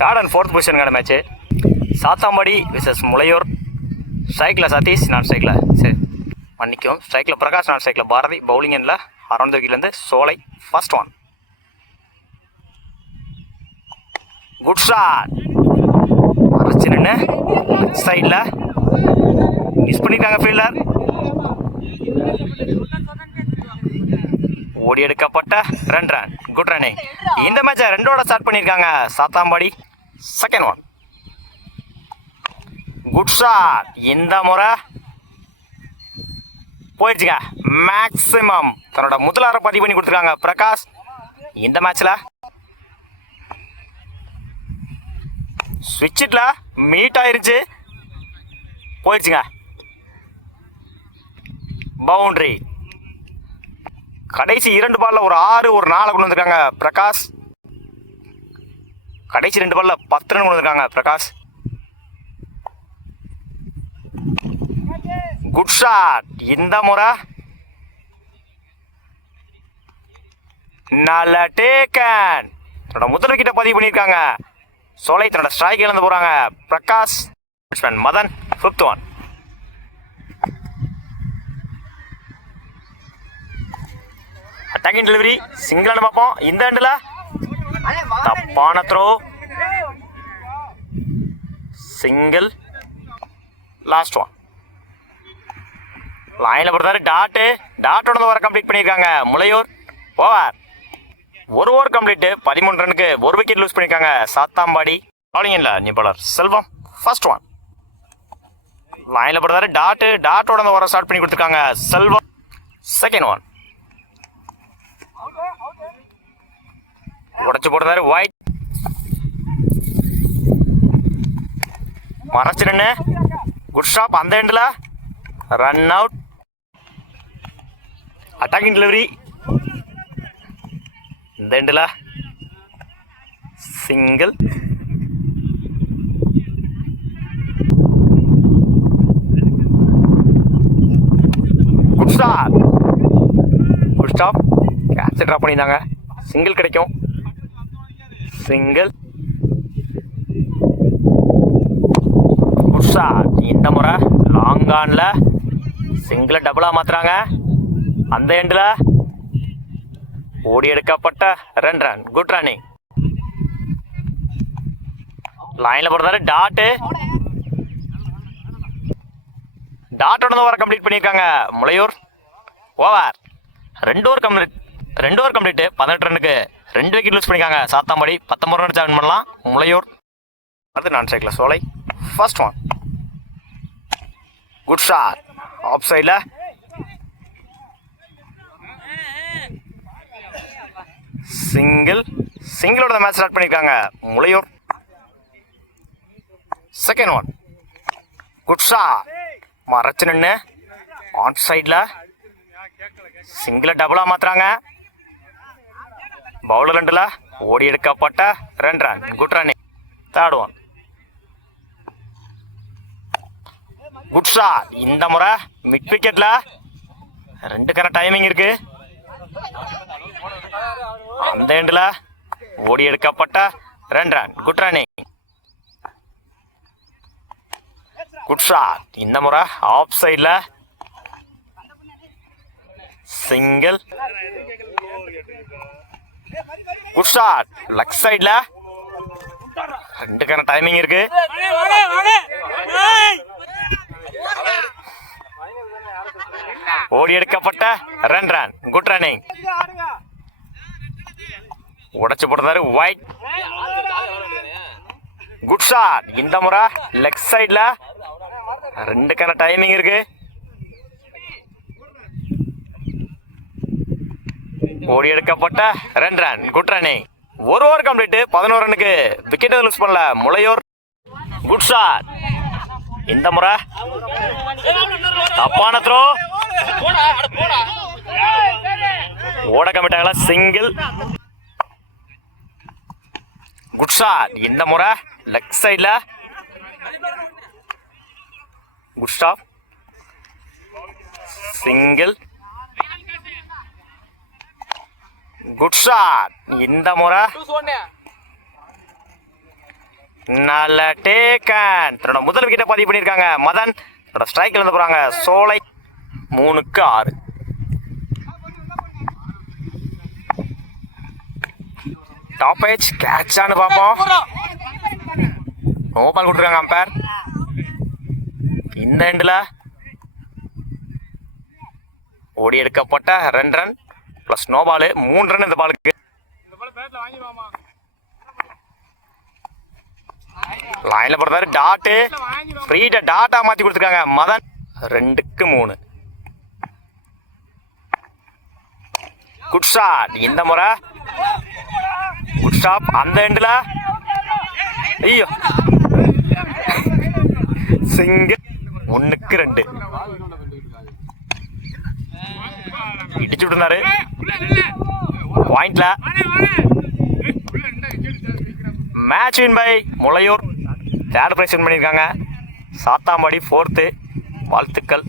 Third and fourth பொசிஷனுக்கான match. Sathampadi versus Mulaiyur. ஸ்ட்ரைக்கில் சதீஷ், நான் ஸ்ட்ரைக்கில் சரி மன்னிக்கும், ஸ்ட்ரைக்கில் பிரகாஷ், நான் ஸ்ட்ரைக்கில் பாரதி. பவுலிங் எண்ணில் அரௌண்ட் விக்கெட்லேருந்து Solai. First one. Good shot. மறைச்சு நின்று சைடில் மிஸ் பண்ணியிருக்காங்க ஃபீல்டர். ஓடி எடுக்கப்பட்ட 2 ரன். Good running. இந்த மேட்சை 2ஓட ஸ்டார்ட் பண்ணியிருக்காங்க Sathampadi. Second one. Good shot. இந்த முறை போயிடுச்சுங்க. மேக்ஸிமம் தன்னோட முதலார பதிவு பண்ணி கொடுத்துருக்காங்க பிரகாஷ். இந்த மேட்ச்ல ஸ்விட்சிட்ல மீட் ஆயிருச்சு, போயிடுச்சுங்க. பவுண்டரி. கடைசி 2 பால்ல ஒரு 6 ஒரு 4 கொண்டு வந்திருக்காங்க பிரகாஷ். கடைசி 2 பால்ல 10 ரன் கொண்டு வந்திருக்காங்க பிரகாஷ். Good shot. இந்த முறை நல்ல டேக்கன். தன்னோட முதல் விக்கெட்டை பதிவு பண்ணியிருக்காங்க சோலை. தன்னோட ஸ்ட்ரைக் இழந்து போறாங்க Prakash. Madhan. Fifth one. Attacking delivery சிங்கிளான பார்ப்போம். இந்த எண்டில் தப்பான த்ரோ. சிங்கிள். Last one. லைனில் பொறுத்தாரு டாட்டோட ஓவர் கம்ப்ளீட் பண்ணியிருக்காங்க முளையூர். ஓவர் ஒரு ஓவர் கம்ப்ளீட்டு 13 ரனுக்கு 1 விக்கெட் லூஸ் பண்ணியிருக்காங்க சாத்தாம்பாடி. பவுலிங் இல்லை new bowler Selvam. First one. லைனில் பொறுத்தாரு டாட்டோட ஓவரை ஸ்டார்ட் பண்ணி கொடுத்துருக்காங்க செல்வம். Second one. உடச்சு போடுறாரு ஒயிட். மறைச்சு நின்று குட் ஷாப். அந்த எண்டில் ரன் அவுட். அட்டாக்கிங் டெலிவரி இந்த எண்டில் single. Good stop. Good stop. Catch drop பண்ணியிருந்தாங்க. சிங்கிள் கிடைக்கும். சிங்கிள். Good shot. இந்த முறை லாங் ஆன்ல சிங்கிளை டபுளாக மாற்றுறாங்க. அந்த எண்டில் ஓடி எடுக்கப்பட்ட 2 ரன். Good running. லைனில் போடுறாரு டாட்டோட ஓவரை கம்ப்ளீட் பண்ணியிருக்காங்க முளையூர். ஓவர் 2 ஓவர் கம்ப்ளீட்டு 18 ரனுக்கு 2 விக்கெட் லூஸ் பண்ணியிருக்காங்க சாத்தாம்பாடி. 19 ரன் வின் பண்ணலாம் முளையூர். அடுத்து நான் ஸ்ட்ரைக்கில் Solai. First one. Good shot. Off சைடில் சிங்கிளோட மேட்ச் ஸ்டார்ட் பண்ணியிருக்காங்க Mulaiyur. Second one. Good shot. மறைச்சு நின்று ஆன் சைடில் சிங்கிளை டபுளாக மாற்றுறாங்க. பவுலர் ரெண்டில் ஓடி எடுக்கப்பட்ட 2 run. Good running. Third one. Good shot. இந்த முறை மிட் விக்கெட்ல 2க்கான டைமிங் இருக்கு. அந்த எண்டில் ஓடி எடுக்கப்பட்ட 2 run. Good running. Good shot. இந்த முறை ஆஃப் சைடில் சிங்கிள். Good shot. லெக் சைடில் 2க்கான டைமிங் இருக்கு. ஓடி எடுக்கப்பட்ட 2 ரன். Good running. உடைச்சு போடுறாரு ஒயிட். Good shot. இந்த முறை லெக் சைடில் 2க்கான டைமிங் இருக்கு. ஓடி எடுக்கப்பட்ட 2 ரன். Good running. ஒரு ஓவர் கம்ப்ளீட் 11 ரனுக்கு விக்கெட் லூஸ் பண்ணல முளையூர். Good shot. இந்த முறை தப்பான த்ரோ. ஓட கமிட்டாங்களா சிங்கிள். Good shot. இந்த முறை லெக் சைடில் good stop. Single. Good shot. இந்த முறை நல்ல டேக்கன். தன்னோட முதல் விக்கெட்டை பதிவு பண்ணியிருக்காங்க மதன். தன்னோட ஸ்ட்ரைக்கில் இருந்து போகிறாங்க சோலை. 3-6. டாப் ஏஜ் கேட்சான்னு பார்ப்போம். நோ பால் கொடுத்துருக்காங்க அம்பேர். இந்த எண்டில் ஓடி எடுக்கப்பட்ட 2 run plus no ball 3 run இந்த பாலுக்கு. லைனில் பொறுத்தவரை டாட்டு ஃப்ரீட டாட்டா மாற்றி கொடுத்துருக்காங்க மதன். 2-3. Good shot. இந்த முறை குட் ஷாட். அந்த எண்டில் ஐயோ சிங்கிள். 1-2 இடிச்சு விட்டுருந்தாரு பாயிண்ட்ல. Match win by Mulaiyur. 3rd prize win பண்ணியிருக்காங்க. சாத்தாம்பாடி 4th. வாழ்த்துக்கள்.